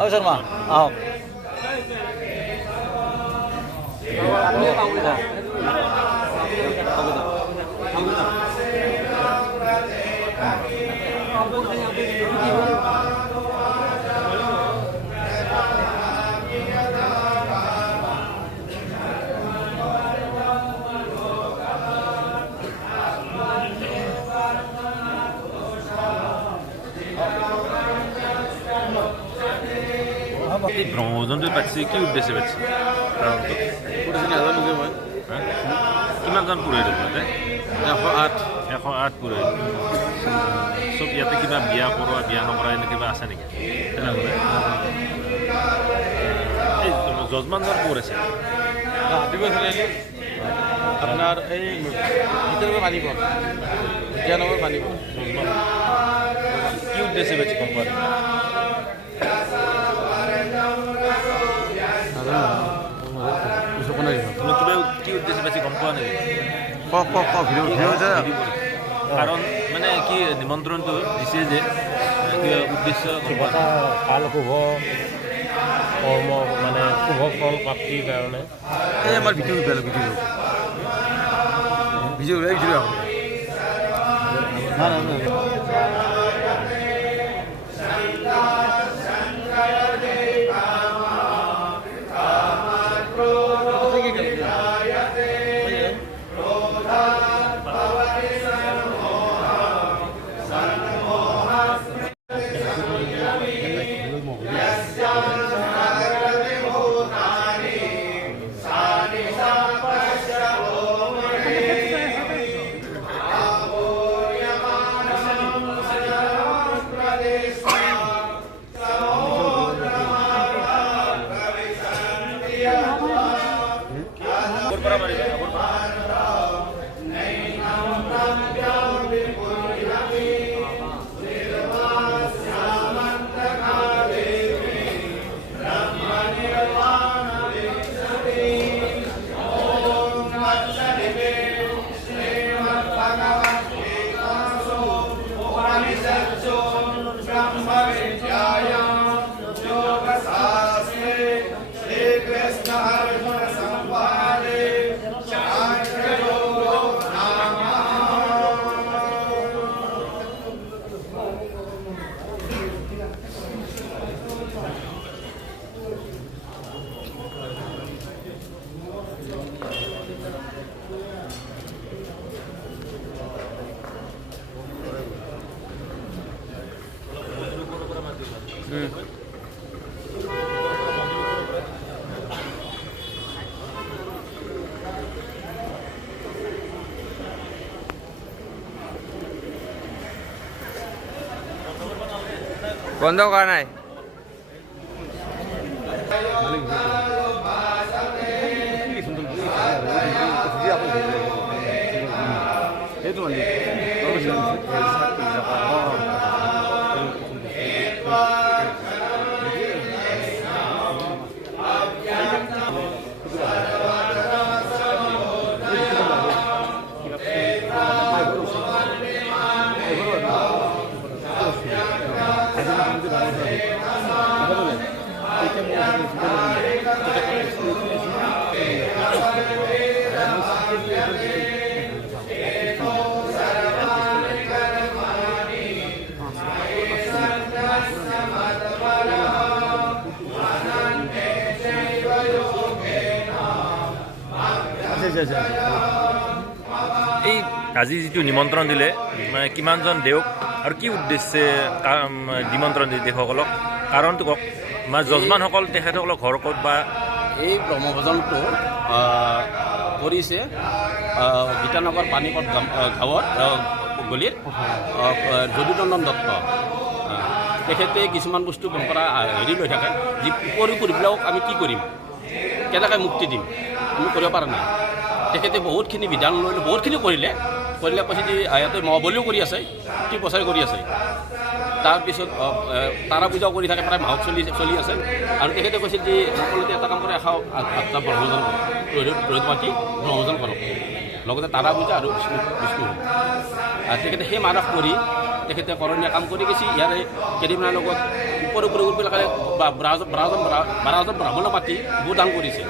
শৰ্মা আহক এই ব্ৰহ্মভোজনটো পাতিছে কি উদ্দেশ্যে পাতিছে কাৰণটো নাজানো যে মই কিমানজন পুৰোহিত তাতে 108 পুৰোহিত চব ইয়াতে কিবা বিয়া কৰোৱা বিয়া নকৰা এনে কিবা আছে নেকি তেনেহ'লে এই যজমানজন ক'ৰ আছে আপোনাৰ এই ভিতৰৰ পানী পৰ বিদ্যানগৰ পানী পৰ যজমান কি উদ্দেশ্যে পাতিছে গম পোৱা কিবা কি উদ্দেশ্যে পাতিছে গম পোৱা নেকি কাৰণ মানে কি নিমন্ত্ৰণটো দিছে যে কিবা উদ্দেশ্য ভাল শুভ কৰ্ম মানে শুভ ফল প্ৰাপ্তিৰ কাৰণে এই আমাৰ ভিডিঅ' বন্ধ কৰা নাই এই আজি যিটো নিমন্ত্ৰণ দিলে মানে কিমানজন দেওক আৰু কি উদ্দেশ্যে নিমন্ত্ৰণ দিলে দেশসকলক কাৰণটো কওক মানে যজমানসকল তেখেতসকলক ঘৰ ক'ত বা এই ব্ৰহ্মভোজনটো কৰিছে গীতানগৰ পানীপথ গাঁৱৰ গলিত যদুনন্দন দত্ত তেখেতে কিছুমান বস্তু পৰম্পৰা হেৰি লৈ থাকে যি পৰিবিলাকক আমি কি কৰিম কেনেকৈ মুক্তি দিম আমি কৰিব পৰা নাই তেখেতে বহুতখিনি বিধান লৈ বহুতখিনি কৰিলে কৈছে যে ইয়াতে মহাবলীও কৰি আছে প্ৰতি বছৰে কৰি আছে তাৰপিছত তাৰা পূজাও কৰি থাকে প্ৰায় মাহত চলি আছে আৰু তেখেতে কৈছিল যে সকলোতে এটা কাম কৰে আঠটা ব্ৰহ্মভোজন ৰ'দ মাতি ব্ৰহ্মভোজন কৰক লগতে তাৰা পূজা আৰু বিষ্ণু আৰু তেখেতে সেই মানস কৰি তেখেতে কৰণীয় কাম কৰি গৈছে ইয়াৰে কেইদিনমানৰ লগত পুৰোহিতবিলাকে 12জন ব্ৰাহ্মণক মাতি ভূদান কৰিছে।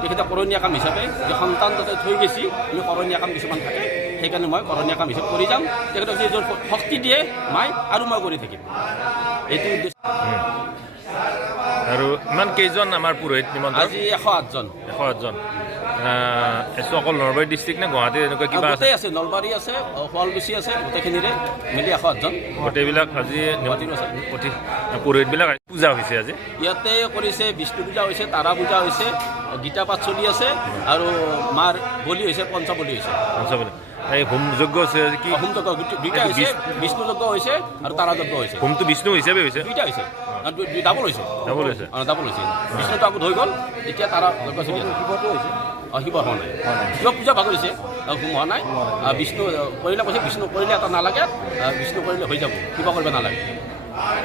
তেখেতে কৰণীয়া কাম হিচাপে যে সন্তান যাতে থৈ গৈছি আমি কৰণীয়া কাম কিছুমান থাকে, সেইকাৰণে মই কৰণীয়া কাম হিচাপে কৰি যাম। তেখেতক যিজন শক্তি দিয়ে মাই আৰু মই কৰি থাকিম, এইটো উদ্দেশ্য। আৰু ইমান কেইজন আমাৰ পুৰোহিত নিমন্ত্ৰণ? আজি 108জন। 108জন। এইটো অকল নলবাৰী ডিষ্ট্ৰিক্ট নে গুৱাহাটীৰ এনেকুৱা কিবা আছে? গোটেই আছে, নলবাৰী আছে, শুৱালকুছি আছে, গোটেইখিনিৰে মিলি 108জন গোটেইবিলাক আজি পুৰোহিতবিলাক পূজা হৈছে আজি ইয়াতে কৰিছে। বিষ্ণু পূজা হৈছে, তাৰা পূজা হৈছে, গীতা পাঠ চলি আছে আৰু মাৰ বলি হৈছে, পঞ্চবলি হৈছে। এই হোম যজ্ঞ হৈছে কি? হোম যজ্ঞ দুইটা হৈছে, বিষ্ণু যজ্ঞ হৈছে আৰু তাৰা যজ্ঞ হৈছে। হোমটো বিষ্ণু হিচাপে হৈছে? দুইটা হৈছে, ডাবল হৈছে। ডাবল হৈছে? ডাবল হৈছে। বিষ্ণুটো আগত হৈ গ'ল, এতিয়া তাৰা যজ্ঞ চলি আছে। শিৱ হোৱা নাই, শিৱ পূজা ভাগ হৈছে, হোম হোৱা নাই। বিষ্ণু কৰিলে কৈছে, বিষ্ণু কৰিলে এটা নালাগে, বিষ্ণু কৰিলে হৈ যাব, শিৱ কৰিব নালাগে।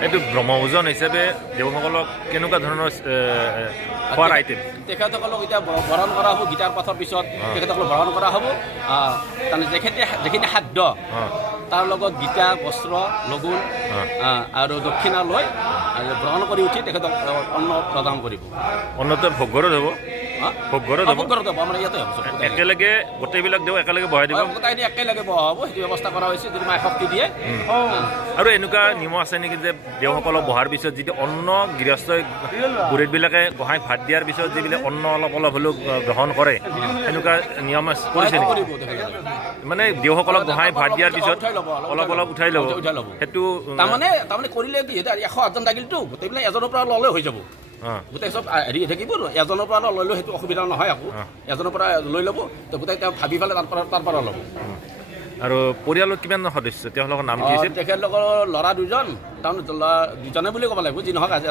এইটো ব্ৰহ্মভোজন হিচাপে দেৱসকলক কেনেকুৱা ধৰণৰ খোৱাৰ আইটেম? তেখেতসকলক এতিয়া বৰণ কৰা হ'ব, গীতাৰ পাঠৰ পিছত তেখেতসকলক বৰণ কৰা হ'ব। তাৰমানে যিখিনি খাদ্য তাৰ লগত গীতা, বস্ত্ৰ, লগুণ আৰু দক্ষিণা লৈ গ্ৰহণ কৰি উঠি তেখেতক অন্ন প্ৰদান কৰিব। অন্নতে ভোগঘৰত হ'ব? ভোগঘৰত হ'ব? ভোগঘৰত হ'ব, আমাৰ ইয়াতে হ'ব। একেলগে গোটেইবিলাক দেও একেলগে বহাই দিব? গোটেইখিনি একেলগে বহা হ'ব, সেইটো ব্যৱস্থা কৰা হৈছে, যদি মায়ে শক্তি দিয়ে। আৰু এনেকুৱা নিয়ম আছে নেকি যে দেওসকলক বহাৰ পিছত যিটো অন্ন গৃহস্থই পুৰোহিতবিলাকে গোহাঁই ভাত দিয়াৰ পিছত যিবিলাক অন্ন অলপ হ'লেও গ্ৰহণ কৰে, এনেকুৱা নিয়ম কৰিছে নেকি? মানে দেওসকলক গোহাঁই ভাত দিয়াৰ পিছত অলপ উঠাই ল'ব, সেইটো তাৰমানে কৰিলে কি, 108জন থাকিলতো, গোটেইবিলাক এজনৰ পৰা ল'লে হৈ যাব। গোটেই চব হেৰি থাকিব, এজনৰ পৰা লৈ লৈ সেইটো অসুবিধা নহয়। আকৌ এজনৰ পৰা লৈ ল'ব, তো গোটেই তেওঁ ভাবি পেলাই তাৰ পৰা ল'ব। আৰু পৰিয়ালত কিমান সদস্য, তেওঁলোকৰ নাম কি আছিল? তেখেতলোকৰ ল'ৰা 2জন, তাৰমানে দুজনে বুলি ক'ব লাগিব, যি নহওক আজি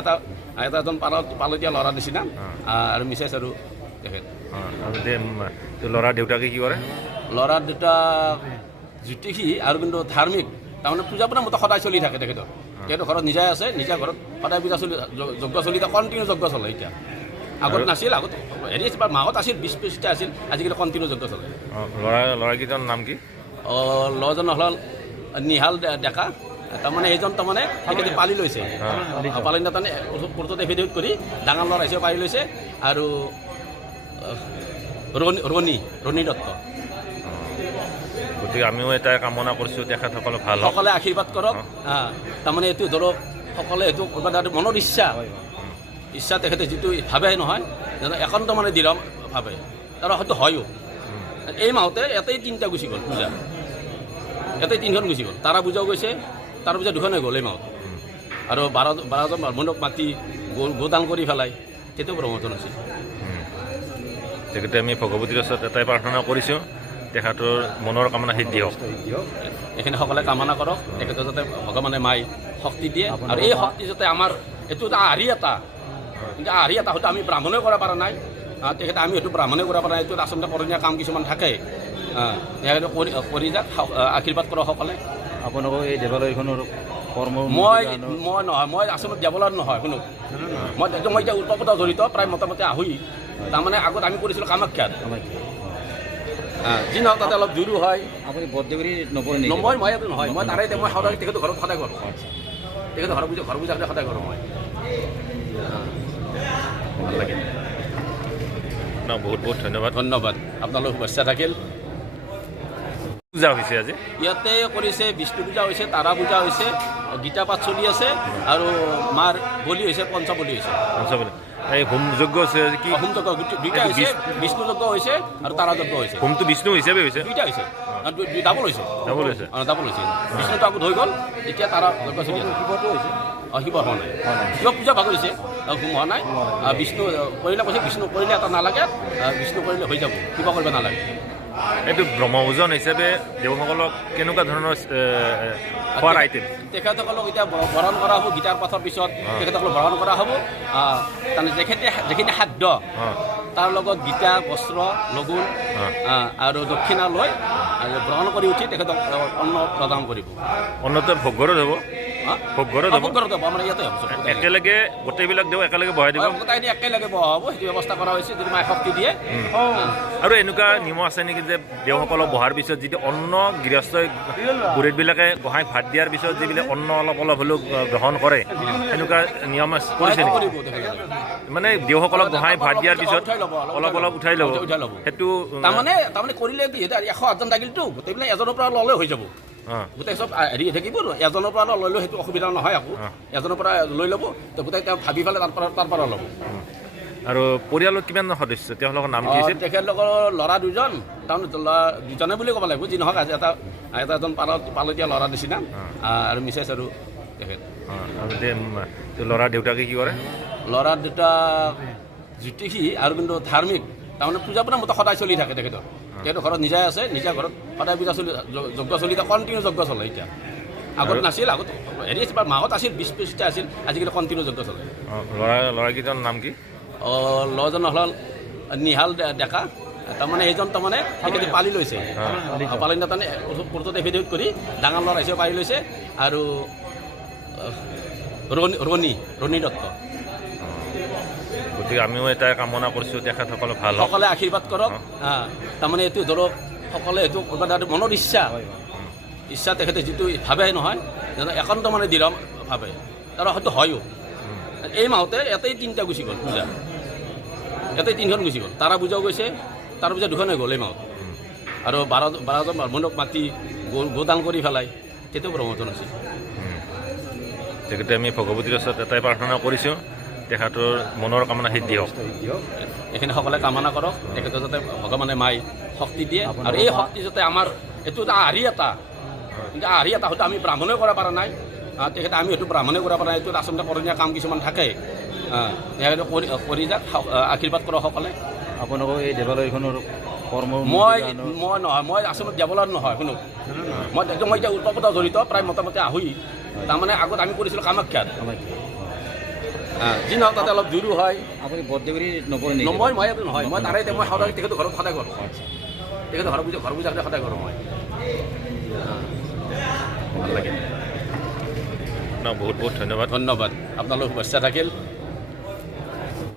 এজন পালতীয়া ল'ৰা নিচিনা, আৰু মিছেছ আৰু তেখেত। ল'ৰা দেউতাকে কি কৰে? ল'ৰা দুটা জ্যোতিষী আৰু কিন্তু ধাৰ্মিক, তাৰমানে পূজা মতে সদায় চলি থাকে তেখেতৰ। তেখেতৰ ঘৰত নিজাই আছে, নিজা ঘৰত সদায় পূজা চলি, যজ্ঞ চলি থাকে, কণ্টিনিউ যজ্ঞ চলে। এতিয়া আগত নাছিল, আগত হেৰি আছিল, মাহত আছিল, 20-25টা আছিল, আজিকালি কণ্টিনিউ যজ্ঞ চলে। ল'ৰাকেইজনৰ নাম কি? ল'ৰাজন হ'ল নিহাল ডেকা, তাৰমানে এইজন তাৰমানে তেখেতে পালি লৈছে, পালি তাৰমানে কোৰ্টত এফিডেভিট কৰি ডাঙৰ ল'ৰা হিচাপে পালি লৈছে। আৰু ৰণী দত্ত। গতিকে আমিও এটাই কামনা কৰিছোঁ, তেখেতসকলে ভাল হওক, সকলে আশীৰ্বাদ কৰক। তাৰমানে এইটো ধৰক সকলে এইটো মনৰ ইচ্ছা তেখেতে যিটো ভাবে নহয়, একান্ত মানে দৃঢ় ভাবে, আৰু হয়তো হয়ো। এই মাহতে ইয়াতেই 3টা গুচি গ'ল পূজা, ইয়াতেই 3খন গুচি গ'ল। তাৰা পূজাও গৈছে, তাৰা পূজা 2খন হৈ গ'ল এই মাহত। আৰু 12জন ব্ৰাহ্মণক মাতি গোদান কৰি পেলাই, সেইটো ব্ৰহ্মজন আছিল। তেখেতে আমি ভগৱতীৰ ওচৰত এটাই প্ৰাৰ্থনা কৰিছোঁ, তেখেতৰ মনৰ কামনা সিদ্ধি হওক। এইখিনি সকলে কামনা কৰক, তেখেতৰ যাতে ভগৱানে মাই শক্তি দিয়ে, আৰু এই শক্তি যাতে আমাৰ এইটো আৰ্হি এটা, কিন্তু আৰ্হি এটা হয়তো আমি ব্ৰাহ্মণে কৰা পৰা নাই, তেখেতে আমি হয়তো ব্ৰাহ্মণে কৰা পৰা নাই। এইটো আচলতে কৰণীয় কাম কিছুমান থাকে, কৰি যাক, আশীৰ্বাদ কৰক সকলে। আপোনালোকৰ এই দেৱালয়খনৰ কৰ্ম? মই নহয়, মই আচলতে দেৱালয়ত নহয়, শুনো, মই এতিয়া ওতঃপ্ৰোত জড়িত, প্ৰায় মোটামুটি আহোই। তাৰমানে আগত আমি কৰিছিলোঁ কামাখ্যাত, যি নহওক তাতে অলপ দূৰো হয়। আপুনি বৰদেউৰী নপৰে নেকি? মই এইটো নহয়, মই তাৰে মই সদায় তেখেতৰ ঘৰত সদায় কৰোঁ, তেখেতৰ ঘৰ পূজা সদায় কৰোঁ মই। ভাল লাগে। বহুত বহুত ধন্যবাদ। ধন্যবাদ, আপোনালোক শুভেচ্ছা থাকিল। পূজা হৈছে আজি ইয়াতে কৰিছে, বিষ্ণু পূজা হৈছে, তাৰা পূজা হৈছে, গীতা পাঠ চলি আছে, আৰু মাৰ বলি হৈছে, পঞ্চবলি হৈছে। এই হোম যজ্ঞ হৈছে কি? হোম যজ্ঞ দুইটা হৈছে, বিষ্ণু যজ্ঞ হৈছে আৰু তাৰা যজ্ঞ হৈছে। হোমটো বিষ্ণু হিচাপে হৈছে? দুইটা হৈছে, ডাবল হৈছে। ডাবল হৈছে? ডাবল হৈছে। বিষ্ণুটো আগত হৈ গ'ল, এতিয়া তাৰা যজ্ঞ চলি আছে। শিৱ হোৱা নাই, শিৱ পূজা ভাগ হৈছে, হোম হোৱা নাই। বিষ্ণু কৰিলে কৈছে, বিষ্ণু কৰিলে এটা নালাগে, বিষ্ণু কৰিলে হৈ যাব, শিৱ কৰিব নালাগে। এইটো ব্ৰহ্মভোজন হিচাপে দেৱসকলক কেনেকুৱা ধৰণৰ খোৱাৰ আইটেম? তেখেতসকলক এতিয়া বৰণ কৰা হ'ব, গীতাৰ পাঠৰ পিছত তেখেতসকলক বৰণ কৰা হ'ব। তাৰমানে যিখিনি খাদ্য তাৰ লগত গীতা, বস্ত্ৰ, লগুণ আৰু দক্ষিণা লৈ গ্ৰহণ কৰি উঠি তেখেতক অন্ন প্ৰদান কৰিব। অন্নতে ভোগঘৰত হ'ব? ভোগ ঘৰত হ'ব ভোগ ঘৰত হ'ব আমাৰ ইয়াতে হ'ব চব। একেলগে গোটেইবিলাক দেও একেলগে বহাই দিব গোটেইখিনি একেলগে বহা হ'ব, সেইটো ব্যৱস্থা কৰা হৈছে যদি মায়ে শক্তি দিয়ে। আৰু এনেকুৱা নিয়ম আছে নেকি যে দেওসকলক বহাৰ পিছত যিটো অন্ন গৃহস্থই বুঢ়ীবিলাকে গোহাঁইক ভাত দিয়াৰ পিছত যিবিলাক অন্ন অলপ অলপ হ'লেও গ্ৰহণ কৰে এনেকুৱা নিয়ম কৰিছে নেকি? কৰিব তেখেতে। মানে দেওসকলক গোহাঁই ভাত দিয়াৰ পিছত অলপ অলপ উঠাই ল'ব সেইটো তাৰমানে কৰিলে কি 108জন থাকিলতো গোটেইবিলাক এজনৰ পৰা ল'লে হৈ যাব, গোটেই চব হেৰি থাকিব, এজনৰ পৰা ল'লেও সেইটো অসুবিধা নহয় আকৌ, এজনৰ পৰা লৈ ল'ব তো গোটেই তেওঁ ভাবি পেলাই তাৰ পৰা ল'ব। আৰু পৰিয়ালৰ কিমান সদস্য তেওঁলোকৰ নাম কি আছিল? তেখেতলোকৰ ল'ৰা দুজন, তাৰমানে দুজনে বুলি ক'ব লাগিব, যি নহওক আজি এজন পালতীয়া ল'ৰা নিচিনা আৰু মিছেছ আৰু তেখেত। আৰু ল'ৰা দেউতাকে কি কৰে? ল'ৰা দেউতাক জ্যোতিষী আৰু কিন্তু ধাৰ্মিক, তাৰমানে পূজা পূজা মতে সদায় চলি থাকে তেখেতৰ। তেখেতৰ ঘৰত নিজাই আছে, নিজা ঘৰত সদায় পূজা চলি যজ্ঞ চলি থাকে, কণ্টিনিউ যজ্ঞ চলে এতিয়া। আগত নাছিল, আগত হেৰি আছিল মাহত আছিল 20-25টা আছিল, আজিকালি কণ্টিনিউ যজ্ঞ চলে। ল'ৰাকেইজনৰ নাম কি? ল'ৰাজন হ'ল নিহাল ডেকা, তাৰমানে এইজন তাৰমানে তেখেতে পালি লৈছে, পালি তাৰমানে কোৰ্টত এফিডেভিট কৰি ডাঙৰ ল'ৰা হিচাপে পালি লৈছে। আৰু ৰণী দত্ত। গতিকে আমিও এটাই কামনা কৰিছোঁ তেখেতসকলে ভাল হওক, সকলে আশীৰ্বাদ কৰক। তাৰমানে এইটো ধৰক সকলে এইটো মনৰ ইচ্ছা তেখেতে যিটো ভাবে নহয় যেন একান্ত মানে দৃঢ় ভাবে, তাৰ হয়তো হয়ো। এই মাহতে ইয়াতেই 3টা গুচি গ'ল পূজা, ইয়াতেই 3খন গুচি গ'ল, তাৰা পূজাও গৈছে, তাৰ পূজা 2খন হৈ গ'ল এই মাহত। আৰু 12জন ব্ৰাহ্মণক মাতি গোদান কৰি পেলাই সেইটো প্ৰমোচন আছিল। তেখেতে আমি ভগৱতীৰ ওচৰত এটাই প্ৰাৰ্থনা কৰিছোঁ তেখেতৰ মনৰ কামনা সিদ্ধি হওক। এইখিনি সকলে কামনা কৰক, তেখেতে যাতে ভগৱানে মাই শক্তি দিয়ে, আৰু এই শক্তি যাতে আমাৰ এইটো এটা আৰ্হি এটা, কিন্তু আৰ্হি এটা হয়তো আমি ব্ৰাহ্মণে কৰা পৰা নাই, তেখেতে আমি হয়তো ব্ৰাহ্মণে কৰা পৰা নাই, এইটো আচলতে কৰণীয় কাম কিছুমান থাকে, তেখেতে কৰি যাক, আশীৰ্বাদ কৰক সকলে। আপোনালোকৰ এই দেৱালয়খনৰ কৰ্ম মই নহয়, মই আচলতে দেৱালয়ত নহয়, শুনক মই এতিয়া ওতঃপ্ৰোত জড়িত প্ৰায় মোটামুটি আহোই। তাৰমানে আগত আমি কৰিছিলোঁ কামাখ্যাত, যি নহওক তাতে অলপ দূৰো হয়। আপুনি বৰদেউৰী নপৰে নেকি? মই ইয়াতে নহয়, মই তাৰে মই সদায় তেখেতৰ ঘৰত সদায় কৰোঁ, তেখেতৰ ঘৰ পূজা সদায় কৰোঁ মই। ভাল লাগে। বহুত বহুত ধন্যবাদ। ধন্যবাদ, আপোনালোক শুভেচ্ছা থাকিল।